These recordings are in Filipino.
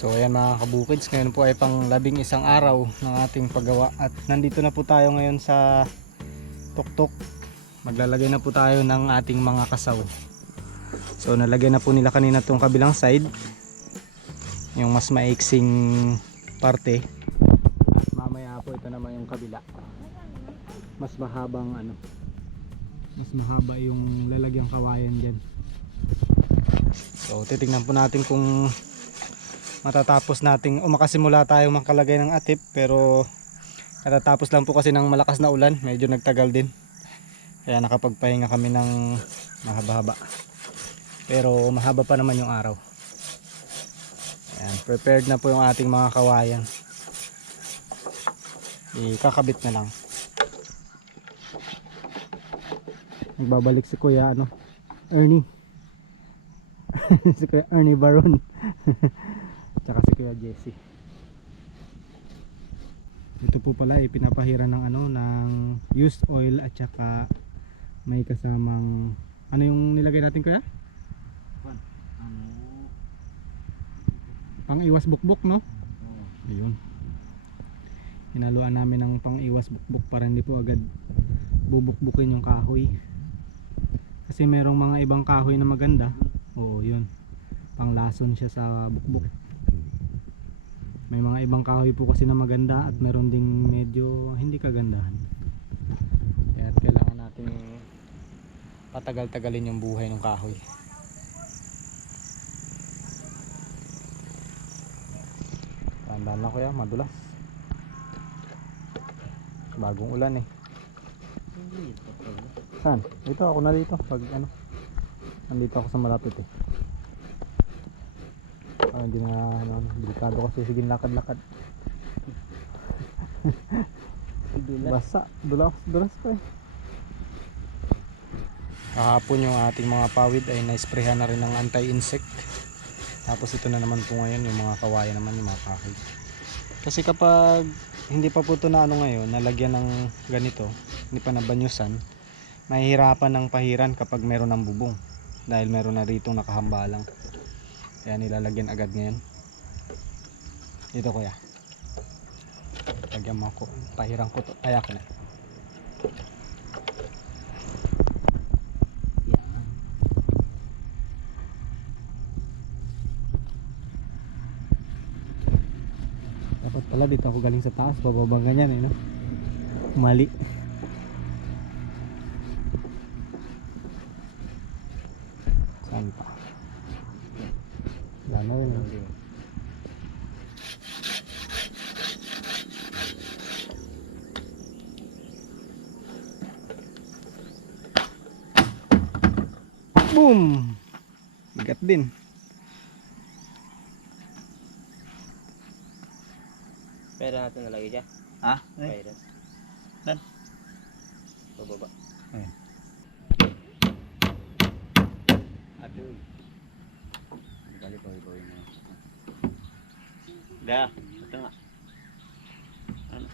So ayan mga kabukids, ngayon po ay pang labing isang araw ng ating paggawa at nandito na po tayo ngayon sa tuktok. Maglalagay na po tayo ng ating mga kasaw. So nalagay na po nila kanina tong kabilang side. Yung mas maiksing parte. At mamaya po ito naman yung kabila. Mas mahabang ano. Mas mahaba yung lalagyang kawayan dyan. So titignan po natin kung matatapos nating o makasimula tayo makalagay ng atip pero katatapos lang po kasi ng malakas na ulan medyo nagtagal din. Kaya nakapagpahinga kami ng mahaba-haba. Pero mahaba pa naman yung araw. Ayan, prepared na po yung ating mga kawayan. Ikakabit na lang. Nagbabalik si kuya ano Ernie. Si kuya Ernie Baron tsaka si Kuya Jesse ito po pala ay pinapahira ng ano ng used oil at saka may kasamang ano yung nilagay natin kuya? Ano? pang iwas bukbok no? Oh. ayun hinaluan namin ng pang iwas bukbok para hindi po agad bubukbukin yung kahoy kasi merong mga ibang kahoy na maganda oo yun pang lason siya sa bukbok may mga ibang kahoy po kasi na maganda at meron ding medyo hindi kagandahan. Kaya kailangan natin patagal-tagalin yung buhay ng kahoy. Tandaan lang kuya madulas. Bagong ulan eh. Saan? dito ako na dito. Pag ano? Nandito ako sa malapit eh ah, hindi na ano, delikado kasi. Sige lakad-lakad. Dulas. basa. Dulas dulas pa eh. Kahapon yung ating mga pawid ay na-sprayhan na rin ng anti-insect. Tapos ito na naman po ngayon yung mga kawayan naman yung mga kahoy. Kasi kapag hindi pa po ito na ano ngayon nalagyan ng ganito hindi pa nabanyusan mahihirapan ng pahiran kapag meron ng bubong. Dahil meron na rito nakahambalang kaya nilalagyan agad ngayon. Dito kuya. Lagyan mo ako. Pahirang ko to ay ako na. Dapat pala dito ako galing sa taas. Bababang ganyan eh no? Mali. Saan pa na yun eh. boom bigat din Pera natin nalagay dyan. ha? Pera. Dan. Pababa. Ayan. Aduh. Ibaw yun. Da. Ito nga. Ano?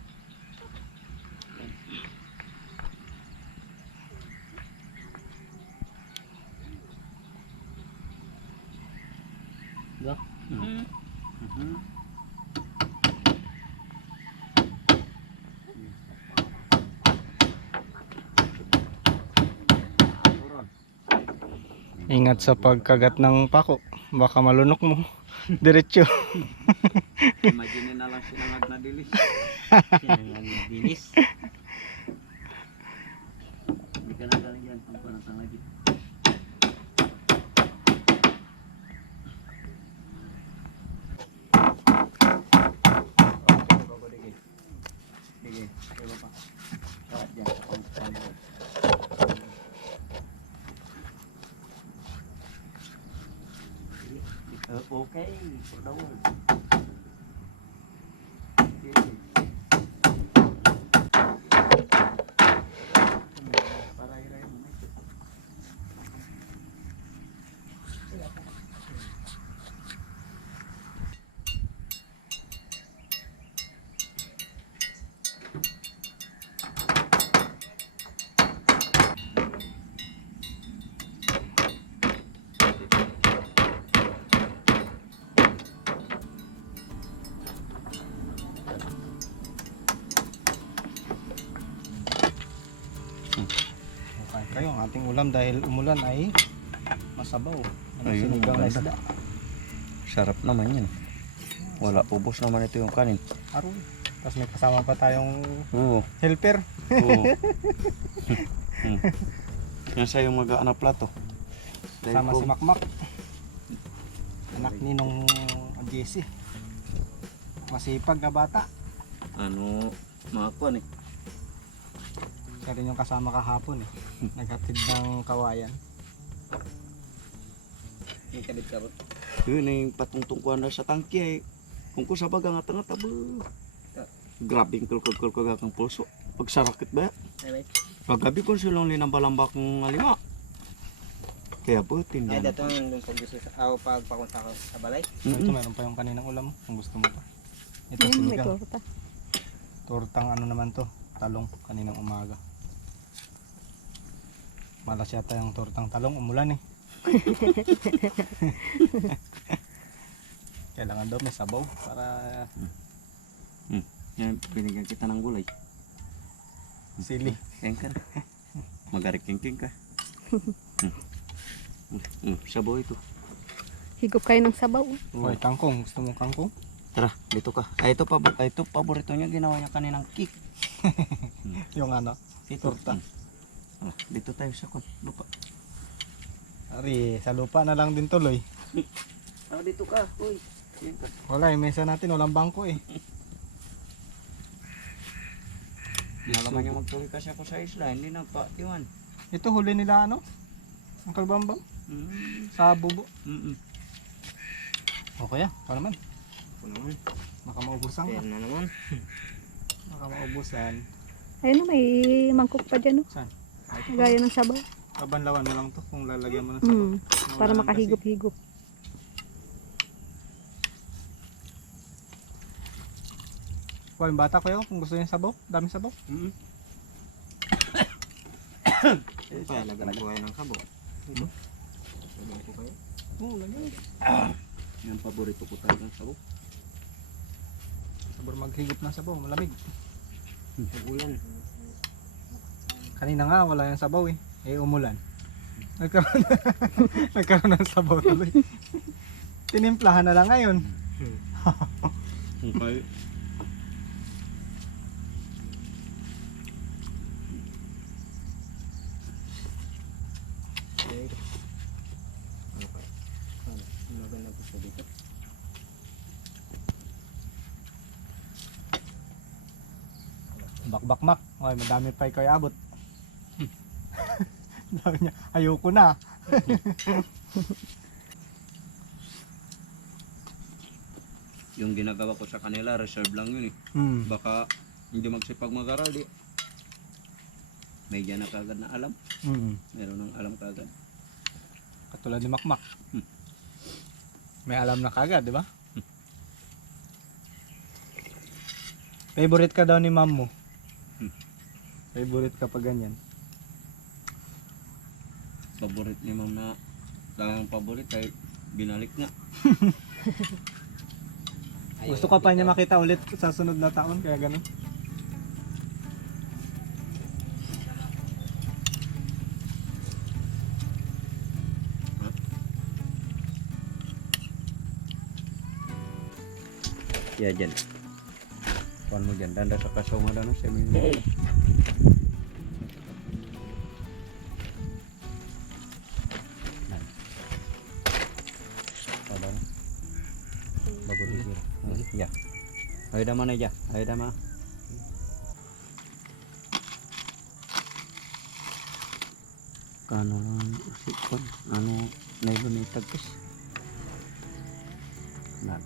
Da. Aturon. Ingat sa pagkagat ng pako. Baka malunok mo. Diretso. Imagine na lang sinangag na dilis. sinangag na dilis. Hindi ka na galing yan. Ang panatang lagi. Sige, sige pa. Sakat dyan. Ang panatang. của cái đấu đâu Na ito. ulam dahil umulan ay masabaw. Ano Ayun, sinigang na isda. Sarap naman yan. Wala, ubos naman ito yung kanin. Aroy. Tapos may kasama pa tayong Oo. helper. Oo. hmm. Siya yung mag-aana plato. Kasama Dahil si Makmak. Anak ni nung Jesse. Masipag na bata. Ano, mga kuwan eh. Siya rin yung kasama kahapon eh. Naghatid ng kawayan. Yung kadit karot. Yun yung patungtong kuwan na sa tangki eh. Kung ko sa baga nga tanga tabo. Grabe yung kulkul-kulkul kang pulso. Pag sarakit ba? Ay, Paggabi ko silong linambalambak ng alima. Kaya po, Ay, tindihan. dato yung dun sa gusto sa, ako pag pakunta ko sa balay. Ito meron pa yung kaninang ulam kung gusto mo pa. Ito may sinigang. Tortang ano naman to, talong kaninang umaga. Malas yata yung tortang talong, umulan eh. Kailangan daw may sabaw para Yan, binigyan kita ng gulay. sili. Yan ka na. Magarik-king-king ka. Mm. Mm, sabaw ito. Higop kayo ng sabaw. Hoy, kangkong. Gusto mo kangkong? Tara, dito ka. Ay, ito, pabo ay, ito paborito niya. Ginawa niya kaninang cake. Yung ano, Dito. Torta. Mm. Ah, dito tayo sa kon, lupa. ari, sa lupa na lang din tuloy. Ah, dito ka. Uy. Yan ka. Wala, yung mesa natin, walang bangko eh. Alam niya magtuloy kasi ako sa isla. Hindi na pa. Iwan. Ito huli nila ano? Ang kalbambang? Mm. Sa bubo. Mm-mm. Okay ah, pa naman. Ako naman. Baka maubusan ka. Ayan na naman. Baka maubusan. Ayun o, may mangkok pa dyan o. Saan? Gaya ng sabaw. Kabanlawan mo lang to kung lalagyan mo ng sabaw. Mm, para makahigop-higop. Kuha yung bata ko yun kung gusto niya sabaw. Daming sabaw. Mm-mm. Ito pa, lagyan ko ng sabo. Lagyan ko kayo. Oo, lagyan. Yan paborito ko talagang sabaw. Sabor maghigop ng sabaw, malamig. Ulan. Kanina nga wala yung sabaw eh. Eh umulan. Nagkaroon, nagkaroon ng sabaw tuloy. Tinimplahan na lang ngayon. Okay. Bakbakmak. Okay, madami pa ikaw abot. Sabi niya, ayoko na. Yung ginagawa ko sa kanila, reserve lang yun eh. Hmm. Baka hindi magsipag mag-aral di. May dyan na kagad na alam. Mm. Meron ng alam kagad. Katulad ni Makmak. Hmm. May alam na kagad, di ba? Favorite ka daw ni ma'am mo. Hmm. Favorite ka pa ganyan. Paborit ni ma'am na lang paborit ay binalik nga. Gusto ka pa niya makita ulit sa sunod na taon, kaya ganun. Ya dyan. Kuhan mo dyan. Danda sa kasoma na siya. Ya? Ayo dah mana? Kano lang sikon? Ano naibon ni tagkis? Nan.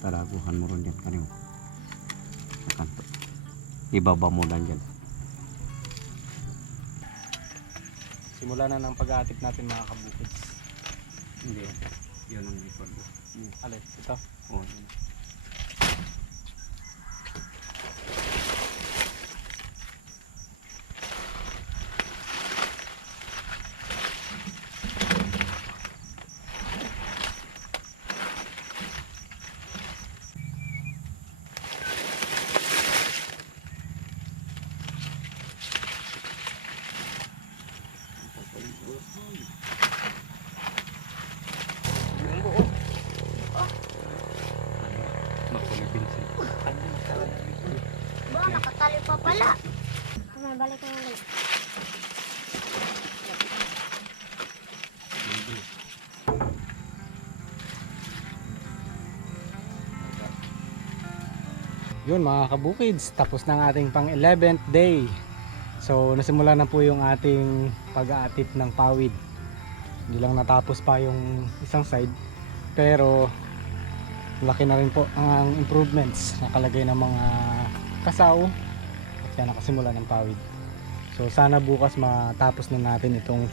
Talaguhan mo ron dyan kanyo. Sa kanto. Ibaba mo lang dyan. Simula na ng pag-aatip natin mga kabukids. Hindi. Yan ang record ko. Alay, ito. Oh, yan. Balik yung dala. Yun mga kabukids, tapos ng ating pang 11th day. So nasimula na po yung ating pag-aatip ng pawid. Hindi lang natapos pa yung isang side, pero laki na rin po ang improvements nakalagay ng mga kasaw at kaya nakasimula ng pawid. So sana bukas matapos na natin itong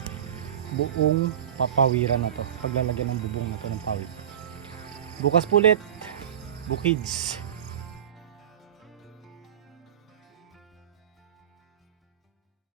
buong papawiran na to, paglalagyan ng bubong na to ng pawid. Bukas po ulit, bukids.